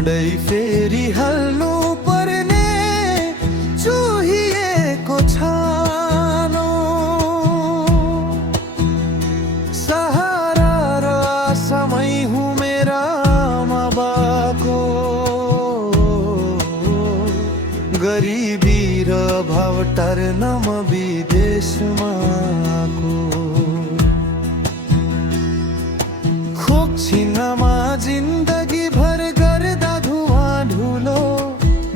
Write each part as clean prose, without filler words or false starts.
चाँडै फेरि हाल्नु पर्ने चुहिएको छानो सहारा र आशामै हुँ मेरा आमाबाको गरिबी र अभाव टार्न म विदेशमा आएको खोक्छिनमा जिन्दगी भर गर्दा धुवाँ धुलो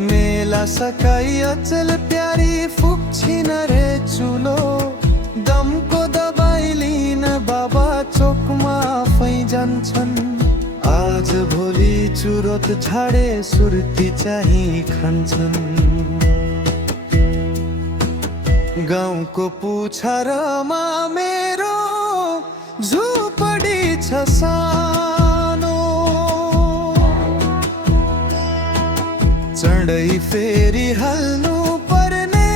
मेला सकाई अचल प्यारी फुक्छिन रे चुलो दमको दबाई लिन बाबा चोकमा आफै जान्छन् आज भोलि चुरोट छाडे सुर्ती चाहिँ खान्छन् गाउँको पुछारमा मेरो झुपडी छ सानो चाँडै फेरि हाल्नु पर्ने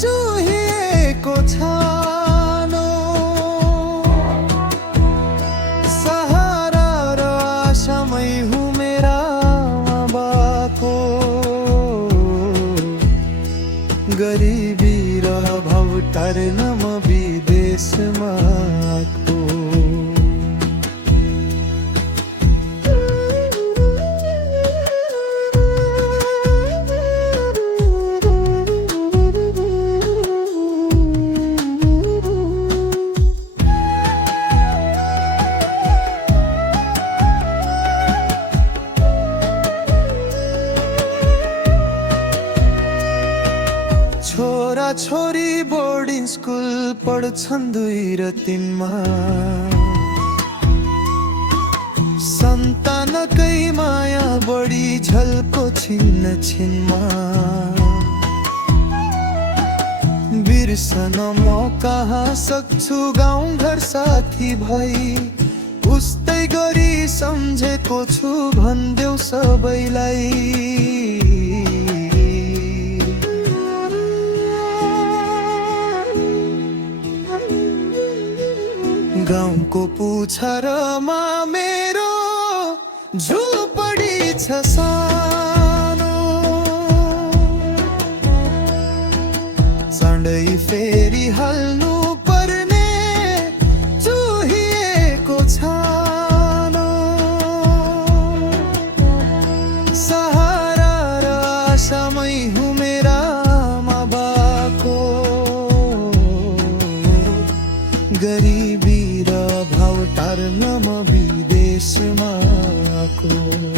चुहिएको छानो सहारा र आशामै हुँ मेरा आमाबाको गरिबी र अभाव टार्न म विदेशमा आएको छोरा छोरी बोर्डिङ स्कुल पढ्छन् 2 र 3 मा सन्तानकै माया बढी झल्को छिन्न छिनमा बिर्सन म कहाँ सक्छु गाउँ घर साथी भई उस्तै गरी सम्झेको छु भन्देऊ सबैलाई गाउँको पुछारमा मेरो झुपडी छ सानो चाँडै फेरि हाल्नु पर्ने चुहिएको छानो सहारा र आशामै हुँ मेरा आमाबाको गरिबी र भाव टार्न म विदेशमा आएको